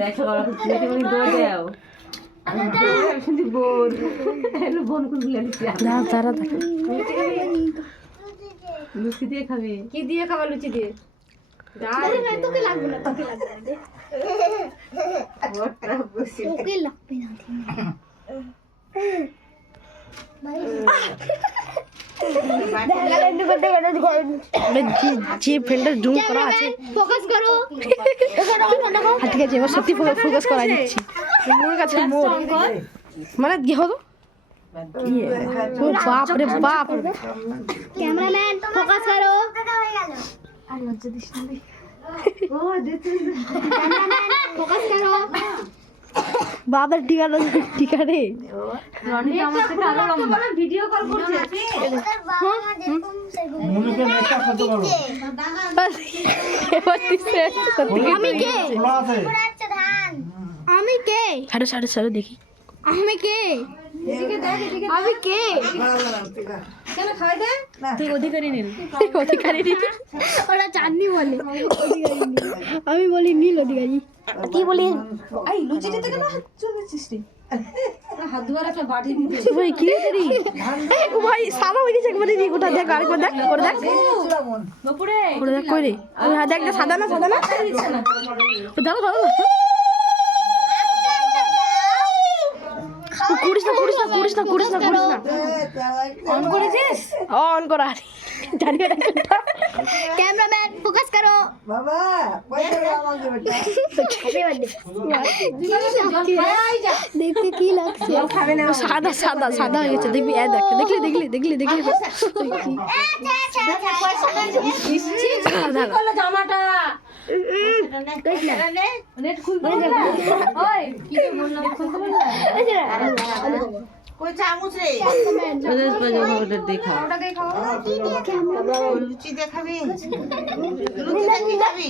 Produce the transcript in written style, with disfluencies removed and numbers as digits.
দেখো দেখে বলি দৌড় দাও শুনছি বোন এলো বোন কোন গুলা দিছি না তারা লুচি দিয়ে খাবি কি দিয়ে খাবা লুচি দিয়ে ডাল তোকে লাগবে না তোকে লাগবে না ওটা বসি তোকে লাগবে না যে ফিল্টার জুম করা আছে ফোকাস করো ঠিক আছে এবার সত্যি ফোকাস করা দিচ্ছি মোর কাছে মোর মানে কি হলো ও বাপ রে বাপ ক্যামেরাম্যান ফোকাস করো আর লজ্জা দিস না ও দেখছিস ফোকাস করো বাবার টিকা রে রনি তো আমার থেকে আরো লম্বা ভিডিও কল করছে মুনুকে মেকআপ করতে পারো আমি কে খোলা আছে আমি কে ছাড়ো ছাড়ো ছাড়ো দেখি আমি কে আমি কে কেন খাই দে তুই অধিকারী নিল অধিকারী ওরা চাঁদনি বলে আমি বলি নীল অধিকারী কি বলি এই লুচি দিতে কেন হাত চুমেছিস রে হাত ধোয়ার একটা বাটি দিতে ভাই কি করি ও ভাই সাদা হয়ে গেছে একবারে দিই গোটা দেখ আরেকবার দেখ করে দেখ নপুরে করে দেখ কই রে ওই হাত দেখ সাদা না দাও দাও করিস না অন করেছিস অন করা জানি না ক্যামেরাম্যান ফোকাস করো বাবা পয়সা দাও আমাকে বেটা দেখতে কি লাগছে খাবে না সাদা সাদা সাদা হয়ে গেছে দেখবি দেখলি করলো জামাটা নেট খুলতে বললা ওই কি তো বললাম খুলতে বললা कोई चामच रे ওদের বাজে ওটা দেখা ওটা খাও लुची देखाबी लुची देखी खाबी